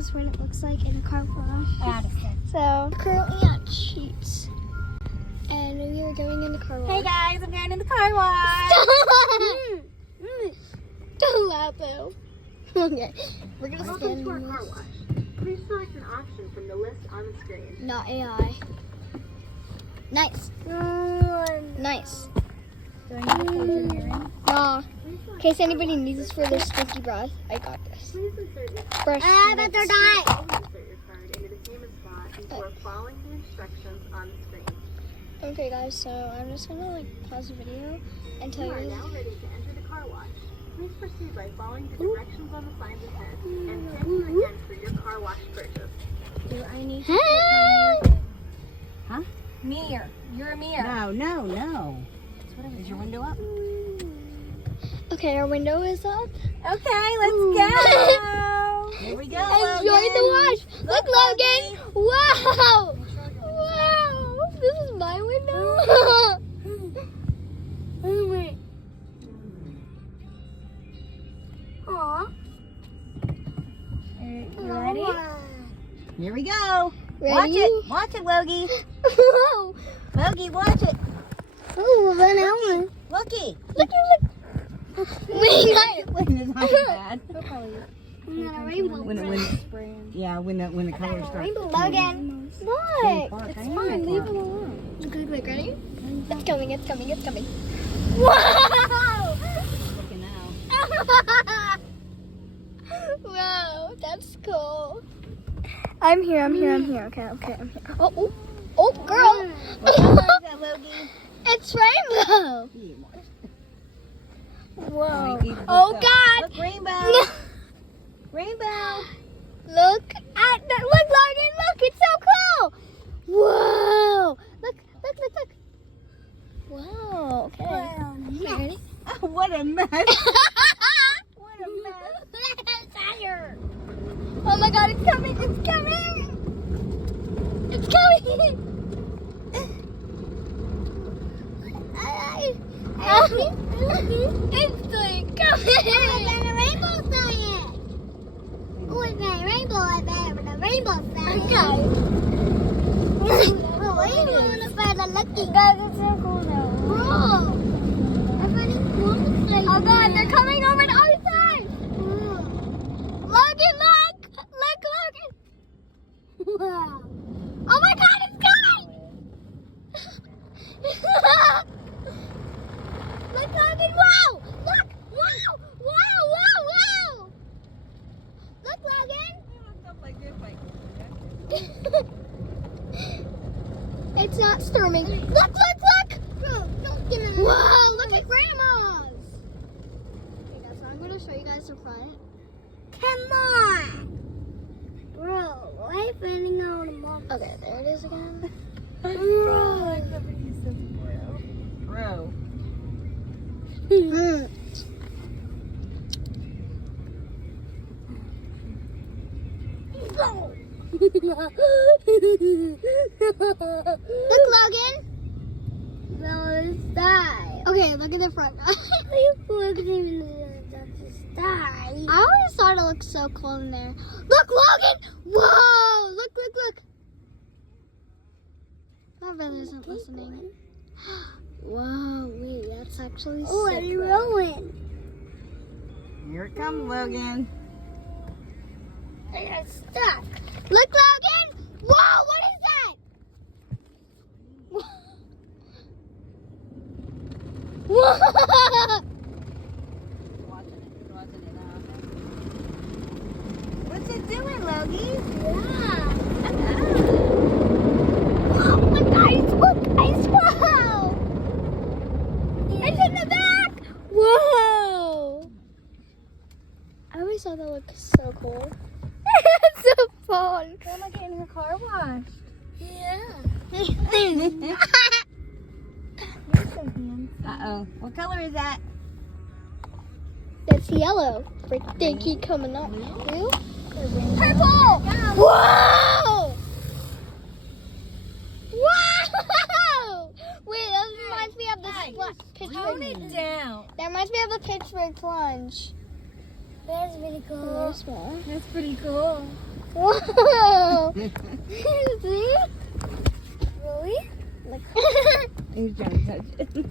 guys what it looks like in a car wash. Addison. So, currently at Sheets. And we are going in the car wash. Hey guys, I'm going in the car wash. Don't laugh, though. Okay, we're gonna Welcome stand to our in car this. wash. Please select an option from the list on the screen. Not AI. Nice. Nice. Do I need to close your hearing? Nah. In case anybody needs this for their stinky breath, I got this. Please insert your Brush. Always insert your card into the payment spot before following the instructions on the screen. Okay, guys. So I'm just gonna pause the video and tell You are you. now ready to enter the car wash. Please proceed by following the directions on the signs ahead. And thank you again for your car wash purchase. Do I need to Huh? mirror? You're a mirror. No. Is your window up? Okay, our window is up. Okay, let's go. Here we go. Enjoy the wash. Look, Logan. Wow. Wow. This is my window. Aw. You ready? Here we go. Ready? Watch it. Watch it, Logie. Whoa. Logie, watch it. Oh, Van Allen. Looky. Look. Wait, Look, it's not bad. not a rainbow. When the colors start. Logan. Look. It's fine, leave it alone. Look, ready? It's coming. Wow! Looking now. Wow, that's cool. I'm here. Okay, I'm here. Oh, girl. What color is that, Logie? It's rainbow. You more. Whoa. Wait, Oh, look. God. Look, rainbow. No. Rainbow. Look at that. Look, Logan. Look, it's so cool. Whoa. Look. Wow. Okay. Okay, ready? Oh, what a mess. What a mess. Fire. Oh my God, it's coming. It's like coming. The rainbow sign. Oh, it's a rainbow. I bet with a rainbow sign. Okay. Oh, wait a minute, but the lucky Guys, it's so cool now. bro. Oh God, they're coming over the other side. Logan, look, Logan. Wow. Oh my God, it's coming. Look, Logan, wow. Look, wow. Look, Logan. It's not storming. Look. Bro, don't give me Wow, look at Grandma's. Okay, guys, so I'm going to show you guys the front. Come on. Bro, why are you finding out a mom? Okay, there it is again. Bro. Look, Logan. No, it's die. Okay, look at the front. You look even that's a star. I always thought it looked so cool in there. Look, Logan! Whoa! Look. My brother isn't listening. Whoa, wait, that's actually Oh, sick. it's rolling. Here it comes, Logan. I got stuck. Look, Logan! Whoa, what is that? Whoa! What's it doing, Logie? Yeah. Oh my God, it's so nice. Wow! It's in the back! Whoa! I always thought that looked so cool. It's so fun. Grandma getting her car washed. Yeah. Uh-oh. What color is that? That's yellow. Freaking keep coming up. Blue? Purple! Whoa! Wow! Wait, that reminds me of the Tone it Pittsburgh. down. That reminds me of the Pittsburgh plunge. That's really cool. Very small. That's pretty cool. Whoa! See? Really? Like, He's trying to touch it.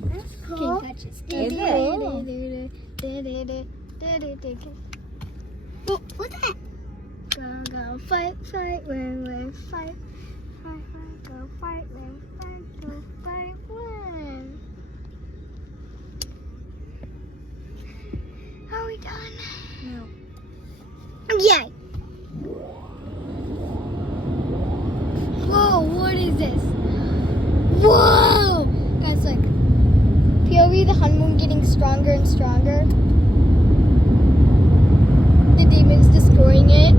that's cool. Can touch it. Is Oh, what's that? Go, go, fight, fight, win, fight. Fight, fight, go, fight, win, fight, go, fight, win. Are we done? No. Yay! Whoa, what is this? Whoa! Guys, like, POV, the honeymoon getting stronger and stronger. The demon's destroying it.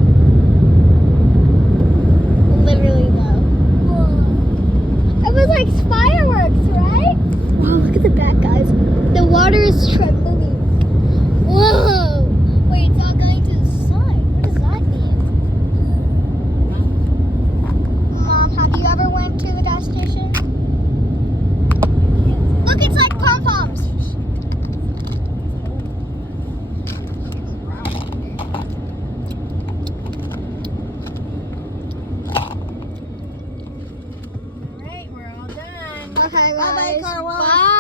Literally, though. Whoa. It was like fireworks, right? Wow, look at the back, guys. The water is trembling. Whoa! Wait, it's all going to the side. What does that mean? Mom, have you ever went to the gas station? Look, it's like pom-poms. All right, we're all done. Okay, Bye-bye, guys. car wash. Bye.